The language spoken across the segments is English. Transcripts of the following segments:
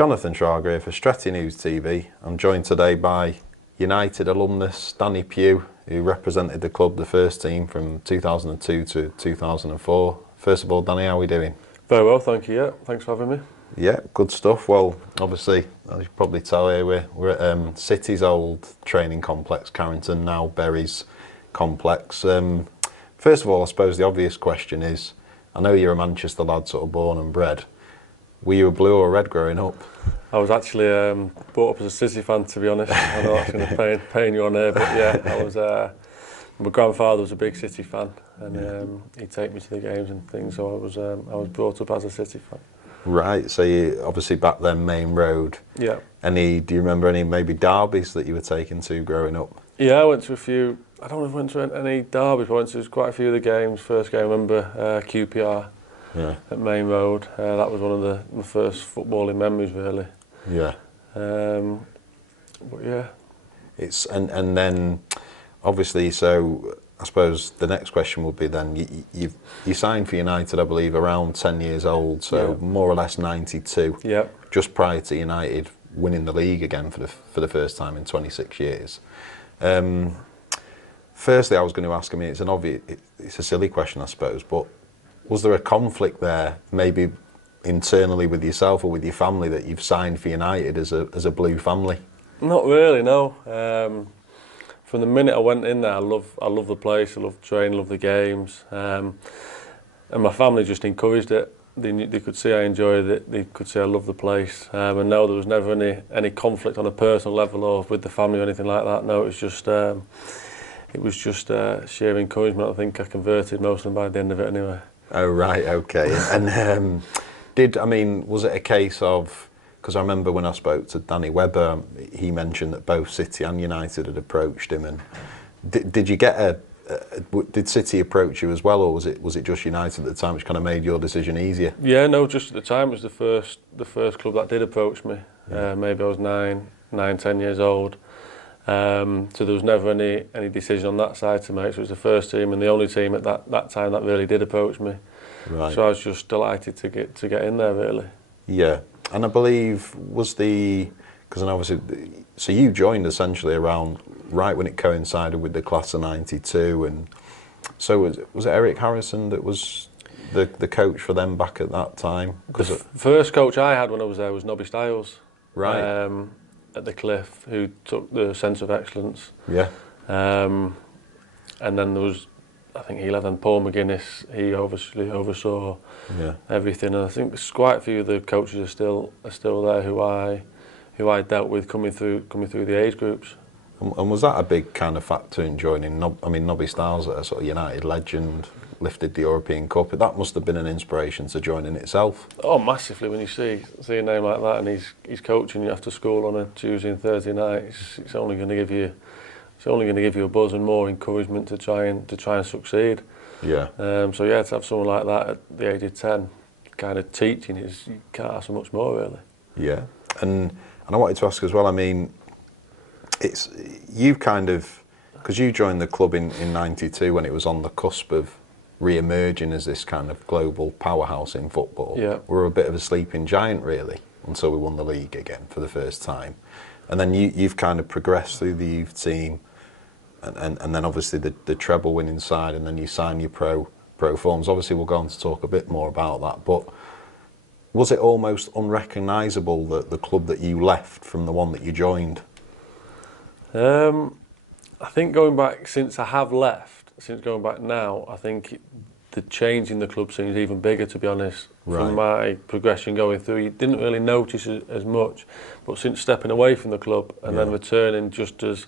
Jonathan Schrager here for Stretty News TV. I'm joined today by United alumnus Danny Pugh, who represented the club, the first team, from 2002 to 2004. First of all, Danny, how are we doing? Very well, thank you. Yeah, thanks for having me. Yeah, good stuff. Well, obviously, as you can probably tell here, we're at City's old training complex, Carrington, now Bury's complex. First of all, I suppose the obvious question is, I know you're a Manchester lad, sort of born and bred. Were you a blue or a red growing up? I was actually brought up as a City fan, to be honest. I know that's going to pain you on there, but yeah, I was. My grandfather was a big City fan, and he'd take me to the games and things. So I was brought up as a City fan. Right. So you obviously back then Main Road. Yeah. Do you remember any maybe derbies that you were taken to growing up? Yeah, I went to a few. I don't know if I went to any derbies, but I went to quite a few of the games. First game, I remember QPR. Yeah. At Main Road. That was one of my first footballing memories, really. Yeah. But yeah. It's and then obviously, so I suppose the next question would be then you signed for United, I believe, around 10 years old, so yeah, more or less 92. Yeah. Just prior to United winning the league again for the first time in 26 years. Firstly, I was going to ask. I mean, it's a silly question, I suppose, but was there a conflict there, maybe internally with yourself or with your family, that you've signed for United as a blue family? Not really, no. From the minute I went in there, I love the place, I love training, love the games, and my family just encouraged it. They could see I enjoyed it. They could see I loved the place, and no, there was never any conflict on a personal level or with the family or anything like that. No, it was just sheer encouragement. I think I converted most of them by the end of it anyway. Oh right, okay. And was it a case of, because I remember when I spoke to Danny Webber, he mentioned that both City and United had approached him, and did you get did City approach you as well, or was it just United at the time, which kind of made your decision easier? Yeah, no, just at the time it was the first club that did approach me. Yeah. Maybe I was 10 years old. So there was never any decision on that side to make. So it was the first team and the only team at that time that really did approach me. Right. So I was just delighted to get in there, really. Yeah, and I believe because then obviously, so you joined essentially around right when it coincided with the class of '92, and so was it Eric Harrison that was the coach for them back at that time? The first coach I had when I was there was Nobby Stiles. Right. At the Cliff, who took the Centre of Excellence. Yeah. And then there was, I think he led on Paul McGuinness. He obviously oversaw everything, and I think there's quite a few of the coaches are still there who I dealt with coming through the age groups. And was that a big kind of factor in joining? Nobby Stiles, a sort of United legend, lifted the European Cup. That must have been an inspiration to join in itself. Oh, massively. When you see a name like that and he's coaching you after school on a Tuesday and Thursday night, it's only going to give you a buzz and more encouragement to try and succeed. Yeah. So yeah, to have someone like that at the age of 10, kind of teaching, you can't ask for much more, really. Yeah. And I wanted to ask as well. I mean, you've kind of, because you joined the club in '92 when it was on the cusp of re-emerging as this kind of global powerhouse in football. Yeah. We were a bit of a sleeping giant, really, until we won the league again for the first time. And then you've kind of progressed through the youth team, and then obviously the treble winning side, and then you sign your pro forms. Obviously, we'll go on to talk a bit more about that, but was it almost unrecognisable, the club that you left from the one that you joined? I think going back, since going back now, I think the change in the club seems even bigger, to be honest. Right. From my progression going through, you didn't really notice as much, but since stepping away from the club and then returning just as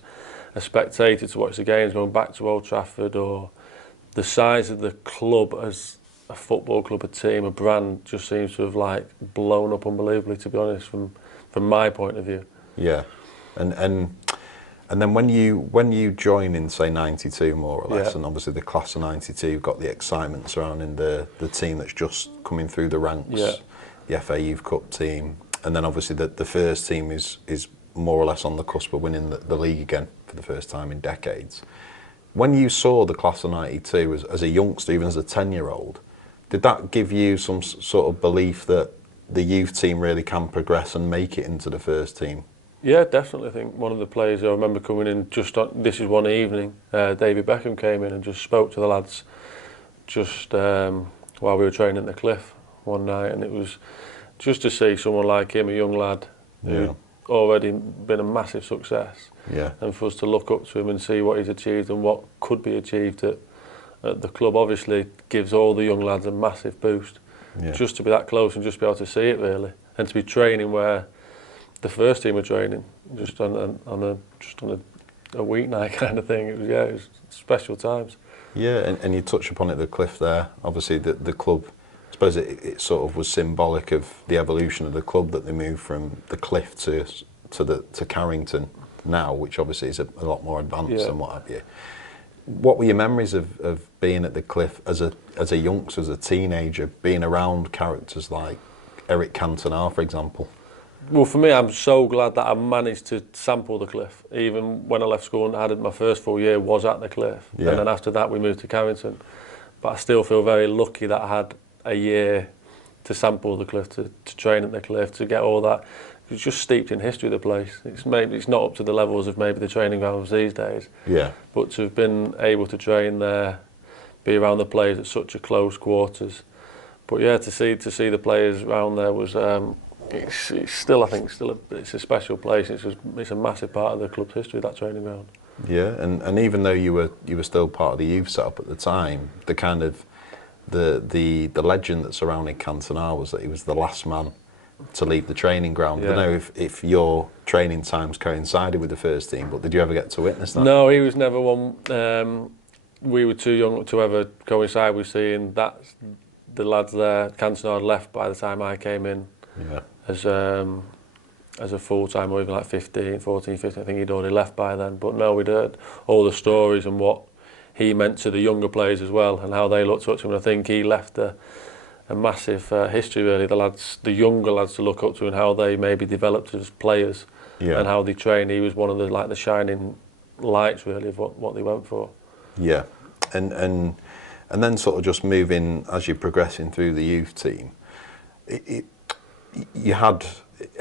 a spectator to watch the games, going back to Old Trafford, or the size of the club as a football club, a team, a brand, just seems to have blown up unbelievably, to be honest, from my point of view. Yeah, and then when you join in, say, '92 more or less, and obviously the class of '92, you've got the excitement surrounding the team that's just coming through the ranks, the FA Youth Cup team, and then obviously the first team is more or less on the cusp of winning the league again for the first time in decades. When you saw the class of '92 as a youngster, even as a 10-year-old, did that give you some sort of belief that the youth team really can progress and make it into the first team? Yeah, definitely. I think one of the players I remember coming in this is one evening, David Beckham came in and just spoke to the lads just while we were training at the Cliff one night, and it was just to see someone like him, a young lad who'd already been a massive success, and for us to look up to him and see what he's achieved and what could be achieved at the club, obviously gives all the young lads a massive boost. Just to be that close and just be able to see it really, and to be training where the first team were training, just on a weeknight kind of thing. It was special times. Yeah, and you touch upon it, the Cliff there. Obviously, the club, I suppose it sort of was symbolic of the evolution of the club, that they moved from the Cliff to Carrington now, which obviously is a lot more advanced and what have you. What were your memories of being at the Cliff as a youngster, as a teenager, being around characters like Eric Cantona, for example? Well, for me, I'm so glad that I managed to sample the Cliff. Even when I left school and I had my first full year was at the Cliff. And then after that we moved to Carrington. But I still feel very lucky that I had a year to sample the Cliff, to train at the Cliff, to get all that. It's just steeped in history, the place. It's not up to the levels of maybe the training grounds these days. But to have been able to train there, be around the players at such a close quarters. But yeah, to see the players around there was... It's still, I think, it's a special place. It's a massive part of the club's history, that training ground. Yeah, and even though you were still part of the youth setup at the time, the kind of the legend that surrounded Cantona was that he was the last man to leave the training ground. I don't know if your training times coincided with the first team, but did you ever get to witness that? No, he was never one. We were too young to ever coincide with seeing that. The lads there, Cantona had left by the time I came in. As a full-time, or even like 14, 15, I think he'd already left by then. But no, we'd heard all the stories and what he meant to the younger players as well, and how they looked up to him. And I think he left a massive history really, the younger lads to look up to, and how they maybe developed as players, and how they trained. He was one of the shining lights really of what they went for. Yeah, and then sort of just moving as you're progressing through the youth team. You had,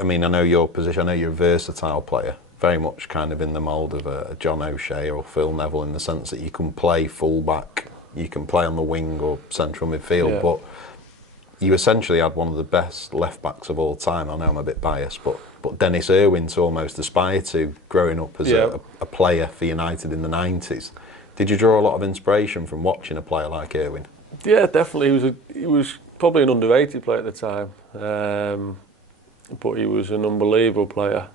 I mean, I know your position, I know you're a versatile player, very much kind of in the mould of a John O'Shea or Phil Neville, in the sense that you can play full-back, you can play on the wing or central midfield, but you essentially had one of the best left-backs of all time. I know I'm a bit biased, but Dennis Irwin to almost aspire to, growing up as a player for United in the 90s. Did you draw a lot of inspiration from watching a player like Irwin? Yeah, definitely. He was probably an underrated player at the time, but he was an unbelievable player.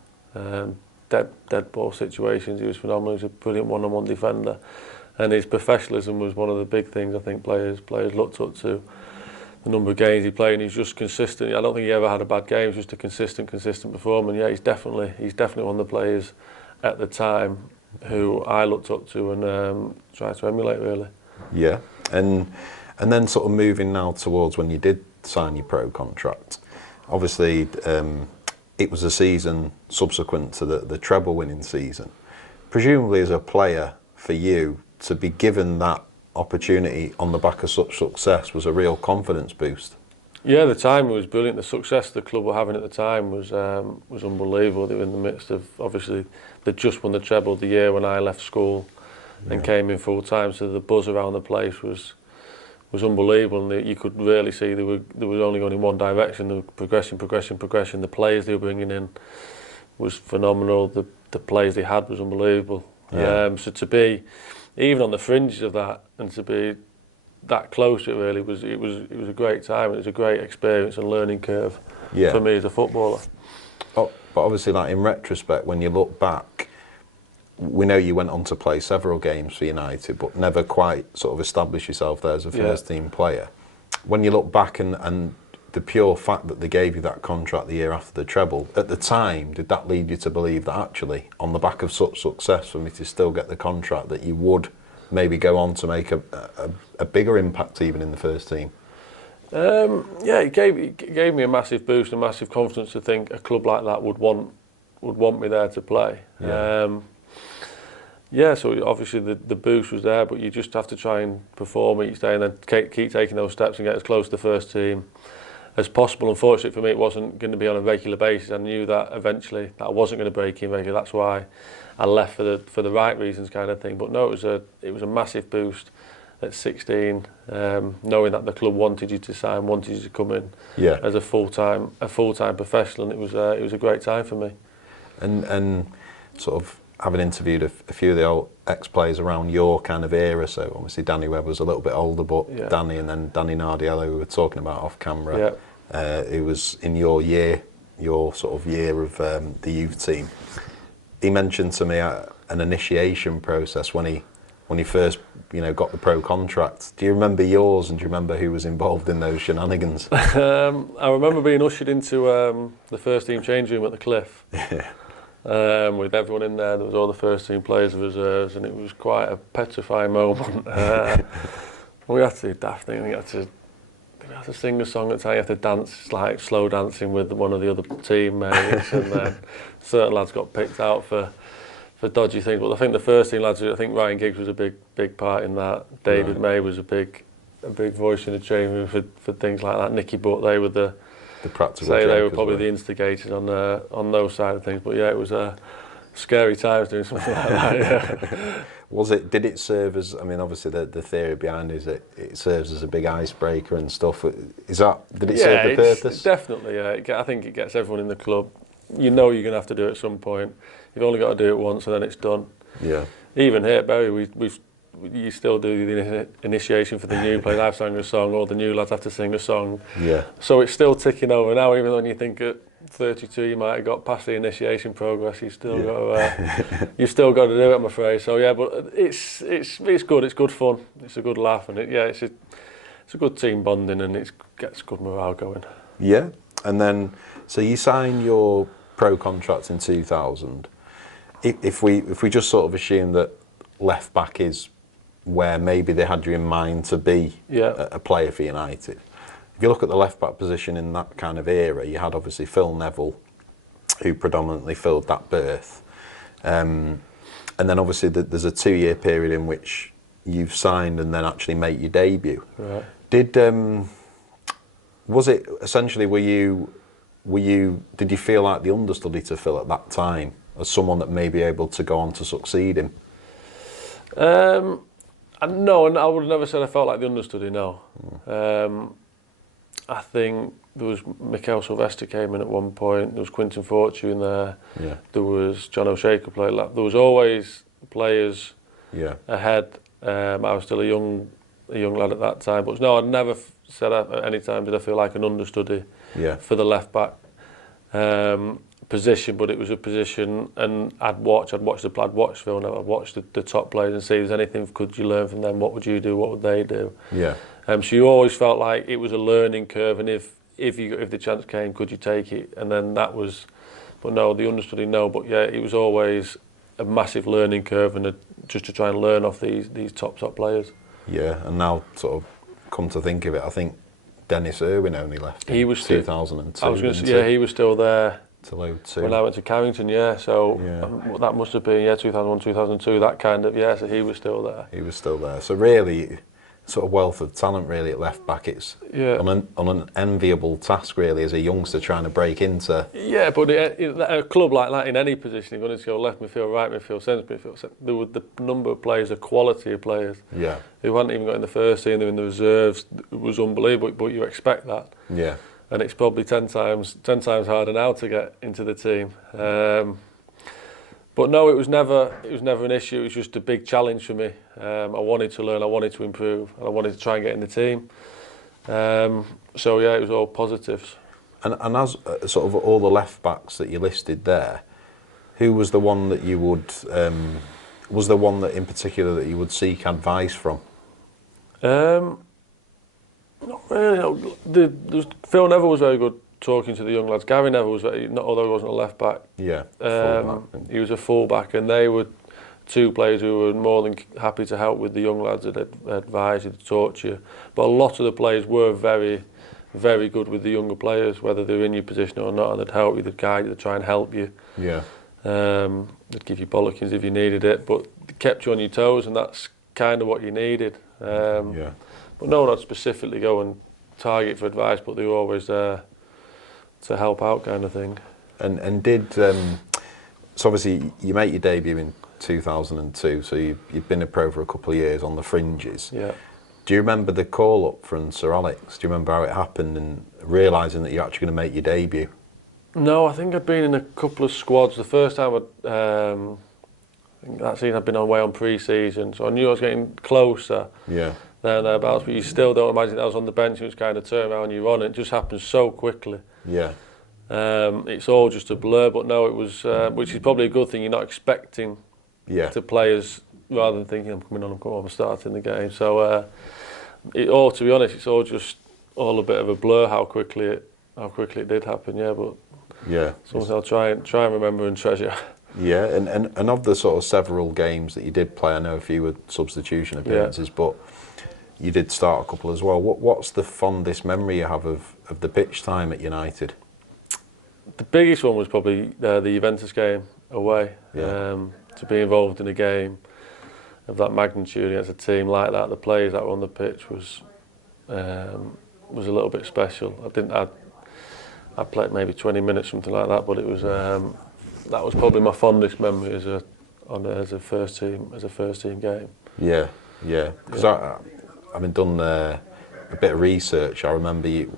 Dead ball situations, he was phenomenal. He was a brilliant one-on-one defender, and his professionalism was one of the big things I think players looked up to. The number of games he played, and he's just consistent. I don't think he ever had a bad game. He was just a consistent performer. And yeah, he's definitely one of the players at the time who I looked up to and tried to emulate really. Yeah, and then sort of moving now towards when you did sign your pro contract. Obviously, it was a season subsequent to the treble winning season. Presumably as a player, for you to be given that opportunity on the back of such success was a real confidence boost. Yeah, the time was brilliant. The success the club were having at the time was unbelievable. They were in the midst of, obviously, they just won the treble the year when I left school and came in full time, so the buzz around the place was unbelievable, and you could really see there was only going in one direction. The progression. The players they were bringing in was phenomenal. The players they had was unbelievable. So to be even on the fringes of that and to be that close to it really was a great time. It was a great experience and learning curve for me as a footballer. Oh, but obviously, like in retrospect, when you look back, we know you went on to play several games for United, but never quite sort of established yourself there as a first-team player. When you look back and the pure fact that they gave you that contract the year after the treble, at the time, did that lead you to believe that actually, on the back of such success, for me to still get the contract, that you would maybe go on to make a bigger impact even in the first team? Yeah, it gave me a massive boost, a massive confidence to think a club like that would want me there to play. So obviously the boost was there, but you just have to try and perform each day and then keep taking those steps and get as close to the first team as possible. Unfortunately for me, it wasn't going to be on a regular basis. I knew that eventually that I wasn't going to break in regularly. That's why I left for the right reasons, kind of thing. But no, it was a massive boost at 16, knowing that the club wanted you to sign, wanted you to come in as a full-time professional, and it was a great time for me. And sort of having interviewed a few of the old ex-players around your kind of era, so obviously Danny Webb was a little bit older, but Danny, and then Danny Nardiello, we were talking about off camera, it was in your sort of year of the youth team. He mentioned to me an initiation process when he first, got the pro contract. Do you remember yours, and do you remember who was involved in those shenanigans? I remember being ushered into the first team change room at the Cliff. With everyone in there. There was all the first team players and reserves, and it was quite a petrifying moment. We had to do daft thing. We had to sing a song at the time. You had to dance, like slow dancing with one of the other teammates, and then certain lads got picked out for dodgy things. But I think the first team lads, I think Ryan Giggs was a big part in that. David May was a big voice in the change room for things like that. Nicky Butt, they were the practical. They were probably the instigators on those side of things. But yeah, it was scary times doing something like that. Did it serve as? I mean, obviously the theory behind it is that it serves as a big icebreaker and stuff. Did it serve the purpose? Definitely. Yeah, I think it gets everyone in the club. You're going to have to do it at some point. You've only got to do it once, and then it's done. Yeah. Even here at Bury, you still do the initiation for the new players. I've sang a song, all the new lads have to sing a song. Yeah. So it's still ticking over now, even when you think at 32 you might have got past the initiation progress, you've still got to do it, I'm afraid. So yeah, but it's good. It's good fun. It's a good laugh, and it's a good team bonding, and it gets good morale going. Yeah. And then, so you sign your pro contract in 2000. If we just sort of assume that left back is where maybe they had you in mind to be a player for United. If you look at the left back position in that kind of era, you had obviously Phil Neville, who predominantly filled that berth, and then obviously there's a 2-year period in which you've signed and then actually make your debut. Right. Was it essentially? Did you feel like the understudy to Phil at that time, as someone that may be able to go on to succeed him? No, and I would have never said I felt like the understudy, no. I think there was Mikel Sylvester came in at one point, there was Quinton Fortune there, there was John O'Shea played. There was always players ahead. I was still a young lad at that time, but no, I'd never said at any time did I feel like an understudy for the left back position, but it was a position, and I'd watch Phil, I'd watch the top players and see if there's anything could you learn from them, what would you do, what would they do. So you always felt like it was a learning curve, and if the chance came, could you take it? And then that was, but no, the understudy, no, but yeah, it was always a massive learning curve, and just to try and learn off these top players. Yeah, and now sort of come to think of it, I think Dennis Irwin only left in 2002. I was going to say, he was still there till 02. When I went to Carrington, so that must have been 2001, 2002, that kind of, so he was still there. He was still there. So really, sort of wealth of talent really at left back. It's on an enviable task really as a youngster trying to break into. Yeah, but a club like that, in any position, you're going to go left midfield, right midfield, centre midfield. There were the number of players, the quality of players who hadn't even got in the first team, they're in the reserves. It was unbelievable, but you expect that. Yeah. And it's probably 10 times harder now to get into the team. But no, it was never an issue. It was just a big challenge for me. I wanted to learn, I wanted to improve, and I wanted to try and get in the team. So yeah, it was all positives. And as sort of all the left backs that you listed there, who was the one that you would was there one that in particular that you would seek advice from? Not really. No. Phil Neville was very good talking to the young lads. Gary Neville was although he wasn't a left back. Yeah. He was a full back, and they were two players who were more than happy to help with the young lads, that advise you, to talk to you. But a lot of the players were very, very good with the younger players, whether they were in your position or not, and they'd help you, they'd guide you, they'd try and help you. Yeah. They'd give you bollockings if you needed it, but they kept you on your toes, and that's kind of what you needed. But no one would specifically go and target for advice, but they were always there to help out, kind of thing. And did so obviously you make your debut in 2002, so you've been a pro for a couple of years on the fringes. Yeah. Do you remember the call up from Sir Alex? Do you remember how it happened and realising that you're actually going to make your debut? No, I think I'd been in a couple of squads. The first time I think that season I'd been away on pre-season, so I knew I was getting closer. Yeah. Thereabouts, but you still don't imagine that I was on the bench and it was kind of turn around and you're on. It just happened so quickly. Yeah. It's all just a blur, but no, it was, which is probably a good thing. You're not expecting to players rather than thinking I'm coming on, I'm starting the game. So it all, to be honest, it's all just all a bit of a blur how quickly it did happen. Yeah, but something I'll try and remember and treasure. Yeah, and of the sort of several games that you did play, I know a few were substitution appearances, but you did start a couple as well. What's the fondest memory you have of the pitch time at United? The biggest one was probably the Juventus game away. To be involved in a game of that magnitude against a team like that, the players that were on the pitch was a little bit special. I played maybe 20 minutes, something like that, but it was that was probably my fondest memory as a first team game. Yeah. Because having done a bit of research, I remember you.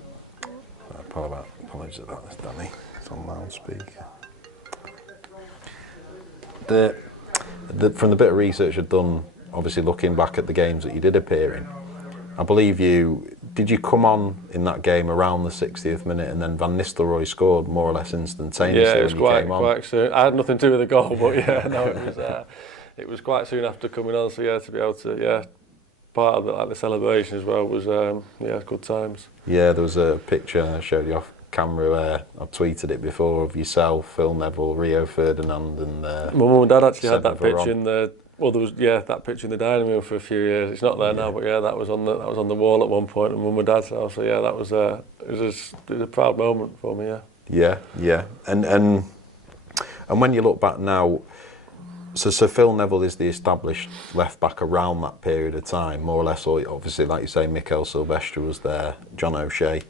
Apologies about this, Danny. It's on loudspeaker. From the bit of research I'd done, obviously looking back at the games that you did appear in, I believe did you come on in that game around the 60th minute, and then Van Nistelrooy scored more or less instantaneously. Yeah, it was quite soon. I had nothing to do with the goal, but it was quite soon after coming on. So to be able to part of the celebration as well was good times. Yeah, there was a picture I showed you off camera where I've tweeted it before of yourself, Phil Neville, Rio Ferdinand, and my mum and dad actually had that picture in the. Well, there was that picture in the dining room for a few years. It's not there now, but that was on the wall at one point in Mum and Dad's house. So that was it was a proud moment for me. Yeah. And when you look back now, so Phil Neville is the established left back around that period of time, more or less. Or obviously, like you say, Mikel Silvestre was there, John O'Shea,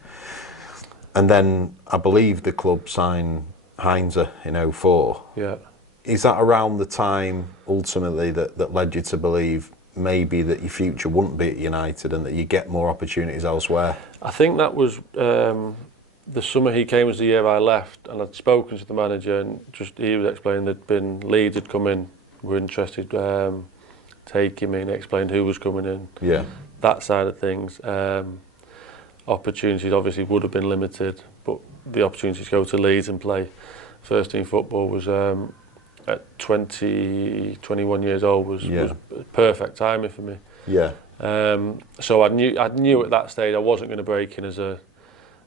and then I believe the club signed Heinze in 2004. Yeah. Is that around the time, ultimately, that led you to believe maybe that your future wouldn't be at United and that you get more opportunities elsewhere? I think that was the summer he came was the year I left, and I'd spoken to the manager, and he was explaining Leeds had come in, were interested, taking me, and explained who was coming in. Yeah. That side of things. Opportunities obviously would have been limited, but the opportunity to go to Leeds and play first team football was at 21 years old was perfect timing for me. Yeah. So I knew at that stage I wasn't going to break in as a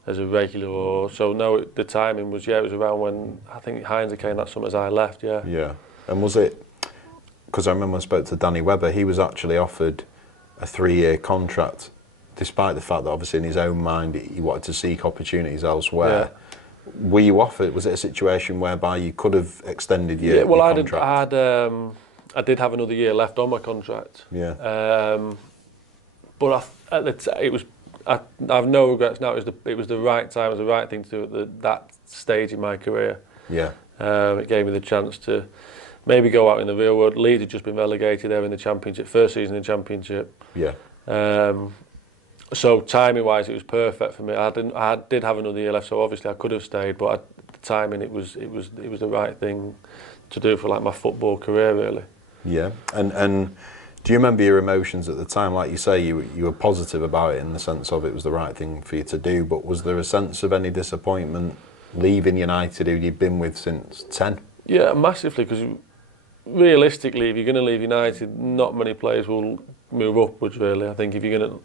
regular, the timing was it was around when I think Heinze came that summer as I left. Yeah. And was it, because I remember I spoke to Danny Webber, he was actually offered a 3-year contract, despite the fact that obviously in his own mind he wanted to seek opportunities elsewhere. Were you offered? Was it a situation whereby you could have extended your contract? I did have another year left on my contract. Yeah. But I have no regrets now. It was the right time. It was the right thing to do at that stage in my career. Yeah. It gave me the chance to maybe go out in the real world. Leeds had just been relegated there in the Championship, first season in the Championship. Yeah. So timing-wise, it was perfect for me. I did have another year left, so obviously I could have stayed. But at the timing, it was the right thing to do for my football career, really. Yeah, and do you remember your emotions at the time? Like you say, you were positive about it in the sense of it was the right thing for you to do. But was there a sense of any disappointment leaving United, who you'd been with since 10? Yeah, massively. Because realistically, if you're going to leave United, not many players will move upwards. Really, I think if you're going to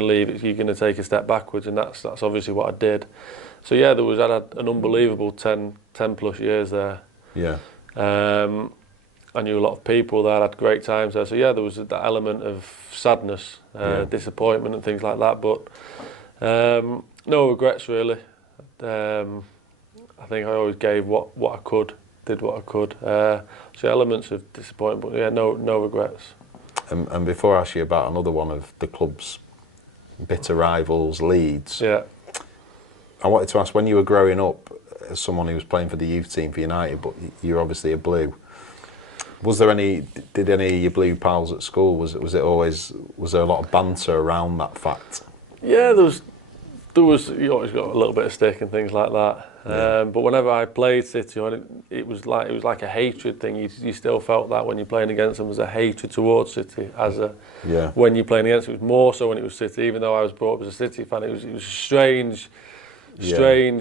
leave, you're going to take a step backwards, and that's obviously what I did. So I had an unbelievable 10 plus years there. Yeah. I knew a lot of people there, I had great times there. So there was that element of sadness, disappointment and things like that, but no regrets really. I think I always gave what I could, did what I could. So elements of disappointment, but no regrets. And before I ask you about another one of the club's bitter rivals, Leeds. Yeah. I wanted to ask, when you were growing up, as someone who was playing for the youth team for United, but you're obviously a Blue, did any of your Blue pals at school, was there a lot of banter around that fact? Yeah, there was, you always got a little bit of stick and things like that. Yeah. But whenever I played City, it was like a hatred thing. You still felt that when you're playing against them, there's a hatred towards City. When you're playing against it, it was more so when it was City. Even though I was brought up as a City fan, it was a strange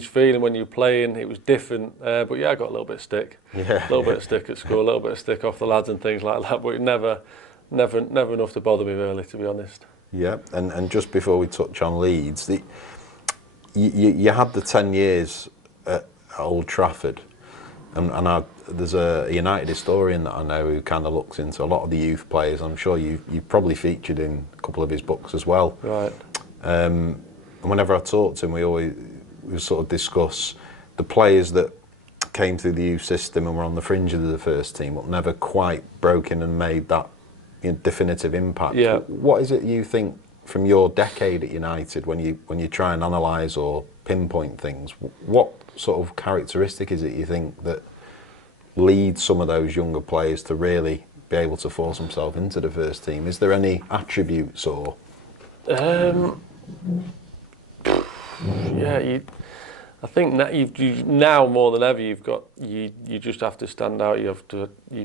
feeling when you're playing. It was different. But yeah, I got a little bit of stick. Yeah. A little bit of stick at school, a little bit of stick off the lads and things like that. But it never enough to bother me really, to be honest. Yeah, and just before we touch on Leeds, you had the 10 years at Old Trafford, and there's a United historian that I know who kind of looks into a lot of the youth players. I'm sure you've probably featured in a couple of his books as well. Right. And whenever I talk to him, we sort of discuss the players that came through the youth system and were on the fringe of the first team, but never quite broke in and made that definitive impact. Yeah. What is it you think from your decade at United, when you try and analyse or pinpoint things, what sort of characteristic is it you think that leads some of those younger players to really be able to force themselves into the first team? Is there any attributes or? I think now more than ever you just have to stand out. You've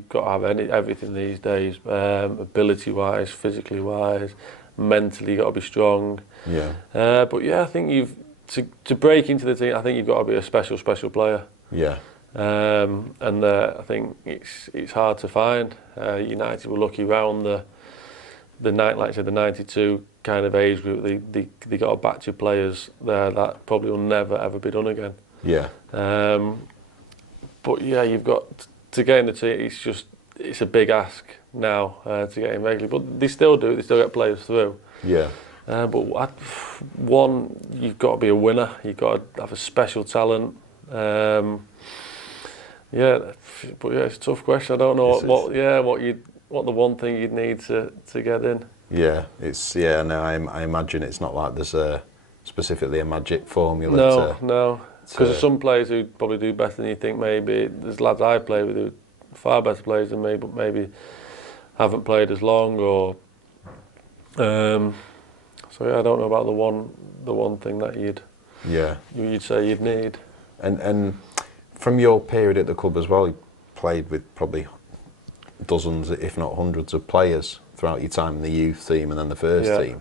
got to have everything these days, ability wise, physically wise, mentally you've got to be strong. Yeah. But yeah, I think to break into the team, I think you've got to be a special player. Yeah. I think it's hard to find. United were lucky round the night, like I said, the 92 kind of age group. They got a batch of players there that probably will never ever be done again. Yeah. But yeah, you've got to get in the team. It's a big ask now to get in regularly, but they still do. They still get players through. Yeah. But you've got to be a winner. You've got to have a special talent. But it's a tough question. I don't know what the one thing you'd need to get in. Yeah, I imagine it's not like there's specifically a magic formula. No. Because there's some players who probably do better than you think. Maybe there's lads I play with who are far better players than me, but maybe haven't played as long. Or I don't know about the one thing that you'd say you'd need. And from your period at the club as well, you played with probably dozens, if not hundreds, of players throughout your time in the youth team and then the first team.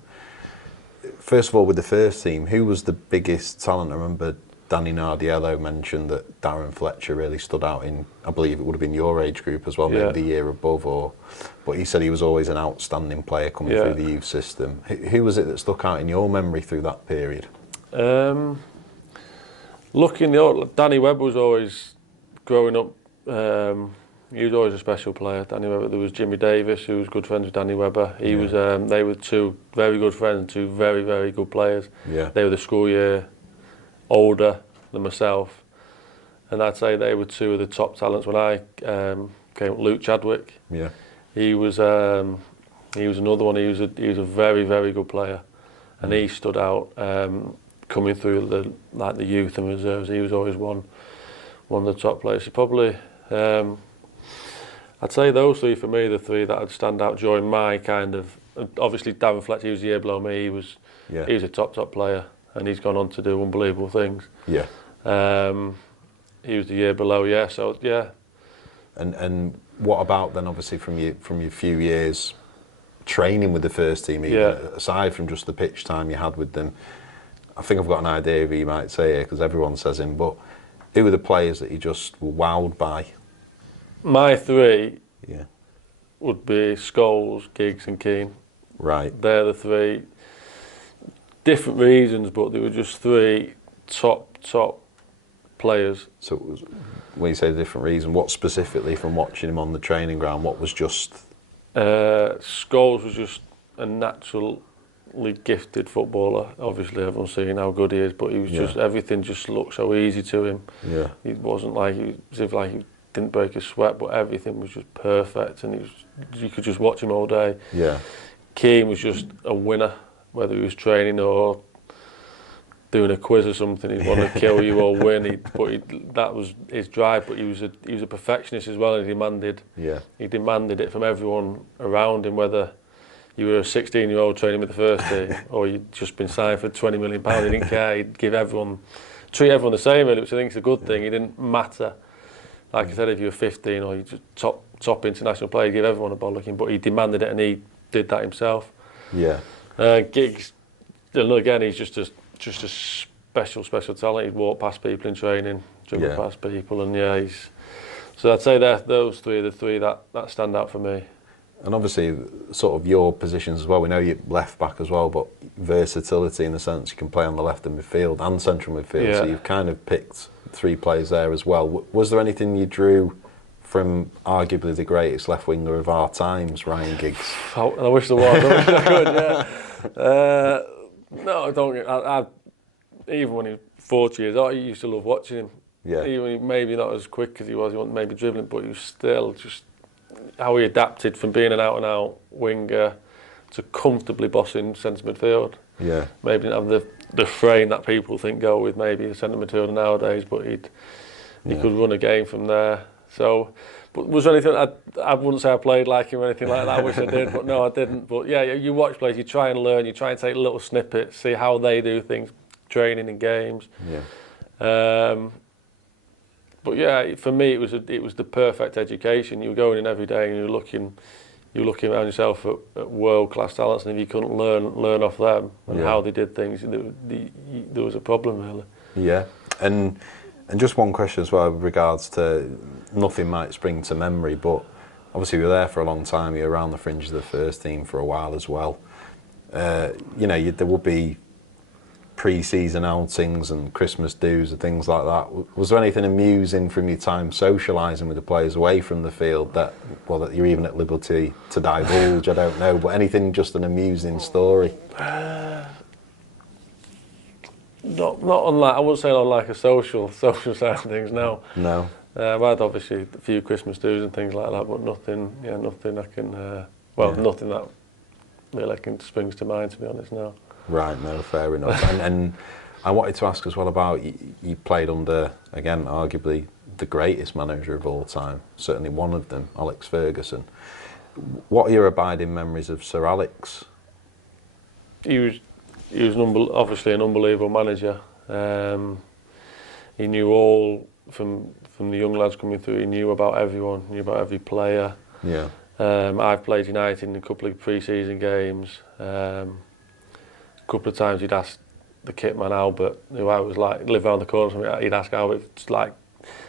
First of all, with the first team, who was the biggest talent? I remember Danny Nardiello mentioned that Darren Fletcher really stood out in, I believe it would have been your age group as well, maybe the year above, but he said he was always an outstanding player coming through the youth system. Who was it that stuck out in your memory through that period? Danny Webber was always, growing up, he was always a special player, Danny Webber. There was Jimmy Davis, who was good friends with Danny Webber. He was. They were two very good friends and two very, very good players. Yeah. They were the school year older than myself, and I'd say they were two of the top talents when I came. Luke Chadwick. Yeah. He was another one. He was a very, very good player, and he stood out coming through the youth and reserves. He was always one of the top players. So probably. I'd say those three for me, the three that would stand out during my kind of. Obviously, Darren Fletcher, he was a year below me. He was a top player, and he's gone on to do unbelievable things. Yeah. He was the year below. Yeah. So yeah. And what about then? Obviously, from your few years training with the first team, even aside from just the pitch time you had with them, I think I've got an idea of who you might say here because everyone says him. But who were the players that you just were wowed by? My three would be Scholes, Giggs and Keane. Right. They're the three. Different reasons, but they were just three top players. So when you say different reason, what specifically from watching him on the training ground, what was just... Scholes was just a naturally gifted footballer. Obviously everyone's seen how good he is, but he was just, everything just looked so easy to him. Yeah. It wasn't like, as if like he didn't break a sweat, but everything was just perfect, and you could just watch him all day. Yeah. Keane was just a winner. whether he was training or doing a quiz or something, he'd want to kill you or win. That was his drive. But he was a perfectionist as well, and he demanded it from everyone around him, whether you were a 16-year-old training with the first team or you'd just been signed for £20 million. He didn't care. He'd treat everyone the same, really, which I think is a good thing. He didn't matter. Like I said, if you were 15 or you just top international player, he'd give everyone a bollocking, but he demanded it and he did that himself. Yeah. Giggs, again, he's just a special talent. He'd walk past people in training, dribble past people, and so I'd say those three are the three that stand out for me. And obviously, sort of your positions as well. We know you're left back as well, but versatility in the sense you can play on the left of midfield and central midfield. Yeah. So you've kind of picked 3 players there as well. Was there anything you drew from arguably the greatest left winger of our times, Ryan Giggs? I wish there was. I wish I could. Yeah. No, I don't. Even when he was 40 years old, I used to love watching him. Yeah. Even maybe not as quick as he wasn't maybe dribbling, but he was still just how he adapted from being an out-and-out winger to comfortably bossing centre midfield. Yeah. Maybe didn't have the frame that people think go with maybe a centre midfielder nowadays, but he could run a game from there. So, but was there anything, I wouldn't say I played like him or anything like that, I wish I did, but no, I didn't. But yeah, you watch players, you try and learn, you try and take little snippets, see how they do things, training in games. Yeah. But yeah, for me, it was the perfect education. You were going in every day and you were looking around yourself at world-class talents, and if you couldn't learn off them and how they did things, there was a problem, really. Yeah, and just one question as well with regards to, nothing might spring to memory, but obviously you were there for a long time, you were around the fringes of the first team for a while as well. There would be pre-season outings and Christmas do's and things like that. Was there anything amusing from your time socialising with the players away from the field that you're even at liberty to divulge? I don't know, but anything, just an amusing story? Not on like, I wouldn't say on like a social side of things. No. I've had obviously a few Christmas do's and things like that, but nothing I can. Nothing that really springs to mind, to be honest. No. Right, no, fair enough. and I wanted to ask as well about, you played under, again, arguably the greatest manager of all time, certainly one of them, Alex Ferguson. What are your abiding memories of Sir Alex? He was obviously an unbelievable manager. He knew all, from the young lads coming through, he knew about everyone, knew about every player. Yeah. I've played United in a couple of pre-season games. A couple of times he'd ask the kit man Albert, who I was like live around the corner, he'd ask Albert to like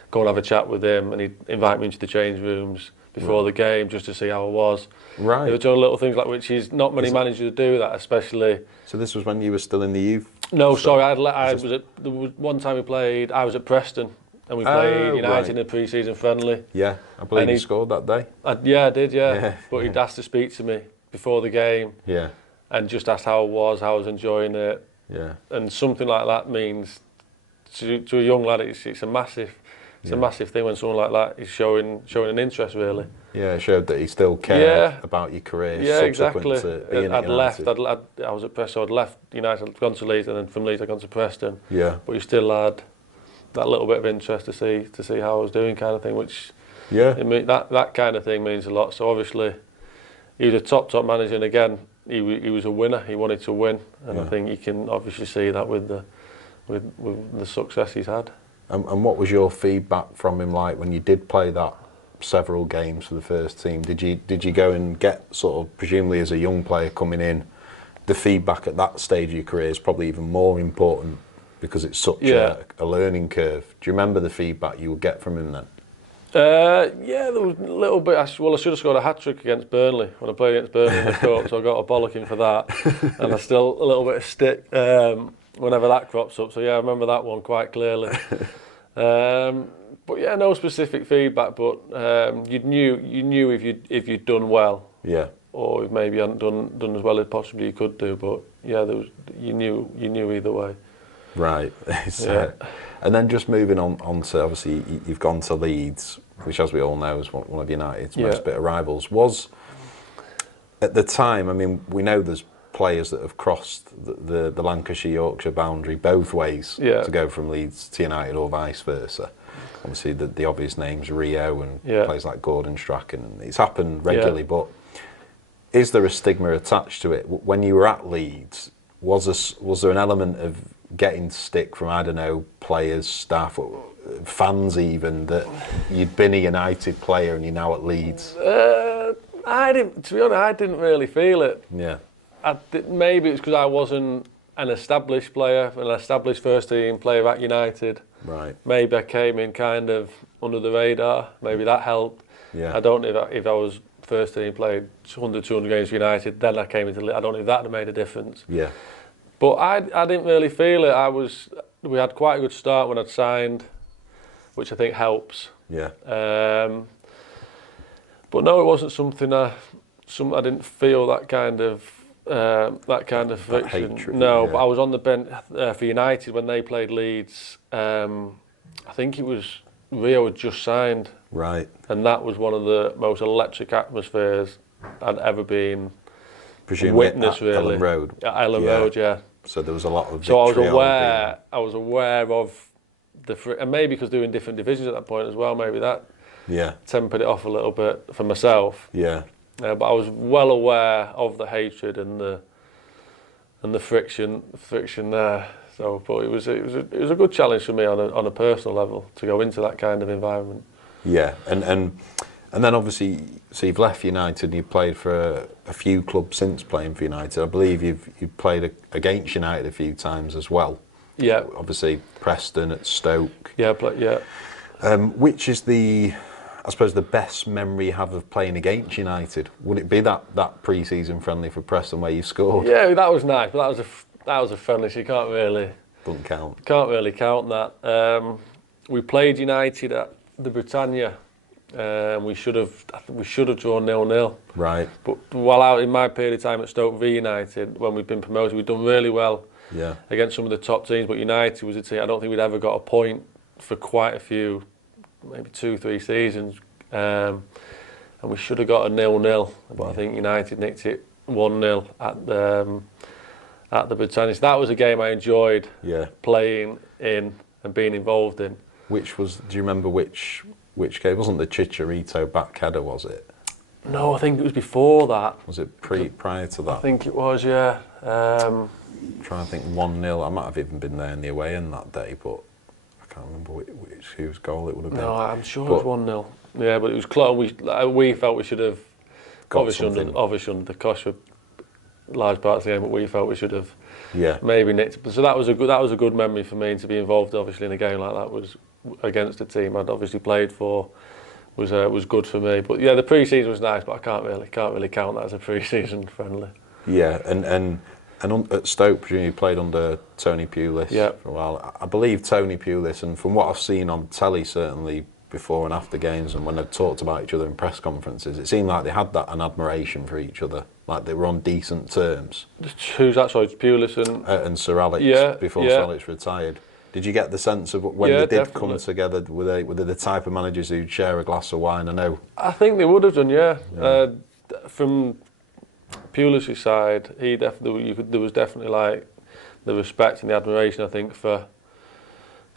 go and have a chat with him, and he'd invite me into the change rooms before the game just to see how I was. Right. There were just little things like which is not many managers do that, especially. So this was when you were still in the youth? No, sorry, there was one time we played. I was at Preston and we played United in a pre-season friendly. Yeah, I believe he scored that day. I did. Yeah. But he'd asked to speak to me before the game. Yeah. And just asked how I was enjoying it. Yeah. And something like that means to a young lad, it's a massive thing when someone like that is showing an interest, really. Yeah, it showed that he still cared about your career. Yeah, exactly. To being at United. I was at Preston. I'd left United, I'd gone to Leeds, and then from Leeds I'd gone to Preston. Yeah. But he still had that little bit of interest to see how I was doing, kind of thing. Which that kind of thing means a lot. So obviously, he was a top manager, and again, he was a winner. He wanted to win, and I think you can obviously see that with the success he's had. And what was your feedback from him like when you did play that several games for the first team? Did you go and get, sort of, presumably as a young player coming in, the feedback at that stage of your career is probably even more important because it's such a learning curve. Do you remember the feedback you would get from him then? There was a little bit. I should have scored a hat-trick against Burnley when I played against Burnley in the Cup, so I got a bollocking for that. And I still a little bit of stick whenever that crops up. So yeah, I remember that one quite clearly. But yeah, no specific feedback, but you knew if you'd done well. Yeah. Or if maybe you hadn't done as well as possibly you could do. But yeah, you knew either way. Right. And then just moving on to, obviously, you've gone to Leeds, which, as we all know, is one of United's most bitter rivals. Was, at the time, I mean, we know there's players that have crossed the Lancashire-Yorkshire boundary both ways to go from Leeds to United or vice versa. Obviously, the obvious names, Rio and players like Gordon Strachan. And it's happened regularly, but is there a stigma attached to it? When you were at Leeds, was there an element of getting stick from, I don't know, players, staff, fans even, that you'd been a United player and you're now at Leeds? To be honest, I didn't really feel it. Yeah. Maybe it's because I wasn't an established player, an established first team player at United. Right. Maybe I came in kind of under the radar. Maybe that helped. Yeah. I don't know if I was first team, played 100, 200 games for United, then I came into I don't know if that would have made a difference. Yeah. But I didn't really feel it. We had quite a good start when I'd signed, which I think helps. Yeah. But no, it wasn't something I didn't feel that kind of friction. Hatred, no, but I was on the bench for United when they played Leeds. I think it was Rio had just signed. Right. And that was one of the most electric atmospheres I'd ever been witnessed, really. Ellen Road. At Ellen Road, yeah. So there was a lot of. So I was aware of and maybe because they were in different divisions at that point as well. Maybe that tempered it off a little bit for myself. Yeah. But I was well aware of the hatred and the friction there. So, but it was a good challenge for me on a personal level to go into that kind of environment. Yeah, and then obviously, so you've left United and you've played for a few clubs since playing for United. I believe you've played against United a few times as well. Yeah. Obviously, Preston, at Stoke. Yeah, which is I suppose the best memory you have of playing against United? Would it be that pre-season friendly for Preston where you scored? Yeah, that was nice, but that was a friendly, so you can't really... Doesn't count. Can't really count that. We played United at the Britannia. We should have drawn 0-0. Right. But while out in my period of time at Stoke v United, when we've been promoted, we've done really well against some of the top teams. But United was a team I don't think we'd ever got a point for quite a few, maybe 2-3 seasons. And we should have got a 0-0. But I think United nicked it 1-0 at the Britannia. So that was a game I enjoyed playing in and being involved in. Do you remember which game? It wasn't the Chicharito back header, was it? No, I think it was before that. Was it prior to that? I think it was, yeah. Trying to think, 1-0. I might have even been there in the away end that day, but I can't remember whose goal it would have been. No, I'm sure it was 1-0. Yeah, but it was close. We felt we should have, obviously under the cost for large parts of the game, but we felt we should have maybe nicked it. So that was a good memory for me, to be involved obviously in a game like that was against a team I'd obviously played for. Was good for me. But yeah, the pre-season was nice, but I can't really count that as a pre-season friendly. Yeah, and at Stoke, presumably you played under Tony Pugh for a while. I believe Tony Pugh, and from what I've seen on telly, certainly before and after games, and when they've talked about each other in press conferences, it seemed like they had an admiration for each other, like they were on decent terms. Who's that? Sorry, Pulis and Sir Alex before Sir Alex retired. Did you get the sense of when they did come together, were they the type of managers who'd share a glass of wine? I think they would have done, from Pulis' side, there was definitely like the respect and the admiration, I think, for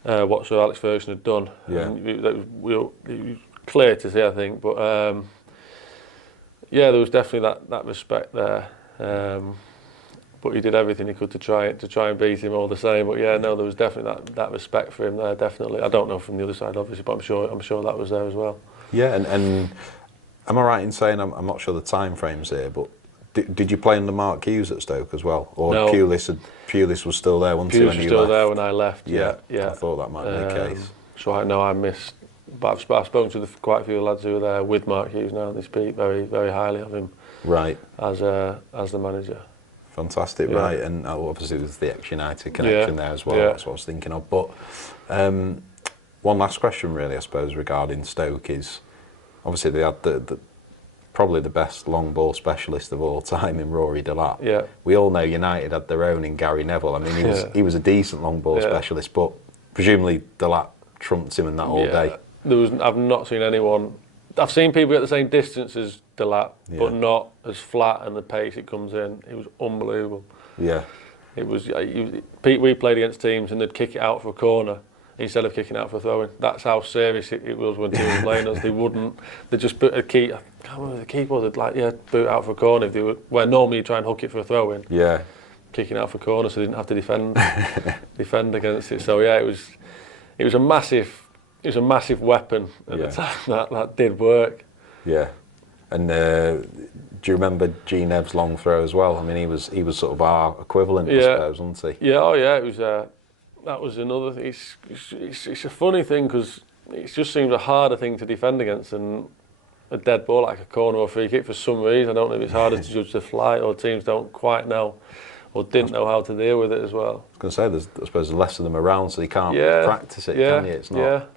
what Sir Alex Ferguson had done. Yeah. It was clear to see, I think, but there was definitely that respect there. But he did everything he could to try and beat him all the same. But there was definitely that respect for him there. Definitely, I don't know from the other side, obviously, but I'm sure that was there as well. Yeah, and am I right in saying I'm not sure the time frames here, but did you play under Mark Hughes at Stoke as well, or no. Pulis was still there? Pulis was still there when I left. Yeah. I thought that might be the case. So I missed. But I've spoken to quite a few lads who were there with Mark Hughes now, and they speak very, very highly of him. Right. As the manager. Fantastic, right, and obviously there's the ex-United connection there as well, that's what I was thinking of. But one last question really, I suppose, regarding Stoke is, obviously they had probably the best long ball specialist of all time in Rory Delap. Yeah. We all know United had their own in Gary Neville. I mean, he was a decent long ball specialist, but presumably Delap trumped him in that all day. I've not seen anyone. I've seen people get the same distance as the lap, but not as flat, and the pace it comes in. It was unbelievable. Yeah. It was. We played against teams and they'd kick it out for a corner instead of kicking out for a throw-in. That's how serious it was when teams were playing us. They wouldn't. They just put a key. I can't remember the keeper. They'd boot it out for a corner if they were. Where normally you try and hook it for a throw-in. Yeah. Kicking out for a corner, so they didn't have to defend against it. So yeah, it was a massive weapon at the time that did work. Yeah. And do you remember G Nev's long throw as well? I mean, he was sort of our equivalent, I suppose, wasn't he? Yeah, it was. That was another thing. It's a funny thing because it just seems a harder thing to defend against than a dead ball like a corner or free kick for some reason. I don't know if it's harder to judge the flight or teams don't quite know or didn't know how to deal with it as well. I was going to say, I suppose there's less of them around, so you can't practice it, can you? It's not.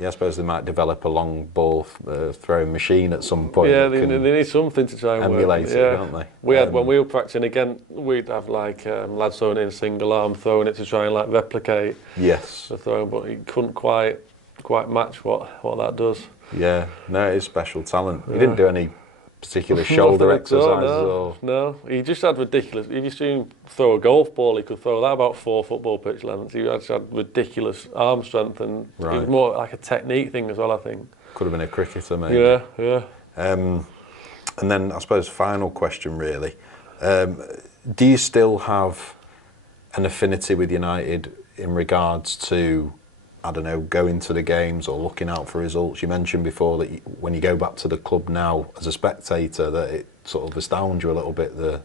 Yeah, I suppose they might develop a long ball throwing machine at some point. Yeah, they need something to try and emulate it, don't they? We had when we were practicing again, we'd have lads throwing in single arm, throwing it to try and replicate the throw, but he couldn't quite match what that does. Yeah, no, it is special talent. He didn't do any particular shoulder exercises? No, he just had ridiculous. If you see him throw a golf ball, he could throw that about 4 football pitch lengths. He just had ridiculous arm strength, and it was more like a technique thing as well, I think. Could have been a cricketer, maybe. Yeah. And then I suppose final question really, do you still have an affinity with United in regards to, I don't know, going to the games or looking out for results? You mentioned before that when you go back to the club now as a spectator, that it sort of astounds you a little bit, the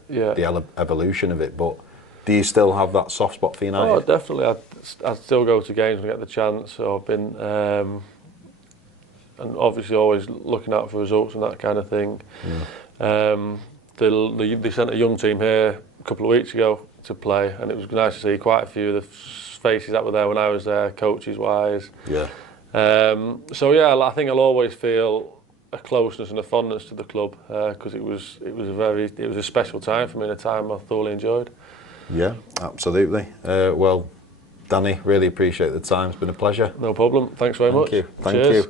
evolution of it. But do you still have that soft spot for United? Oh, definitely. I'd still go to games when I get the chance. So I've been, and obviously always looking out for results and that kind of thing. They sent a young team here a couple of weeks ago to play, and it was nice to see quite a few of the faces that were there when I was there, coaches wise. So yeah, I think I'll always feel a closeness and a fondness to the club because it was a special time for me, and a time I thoroughly enjoyed. Yeah, absolutely. Well, Danny, really appreciate the time. It's been a pleasure. No problem. Thanks very much. Thank you. Cheers.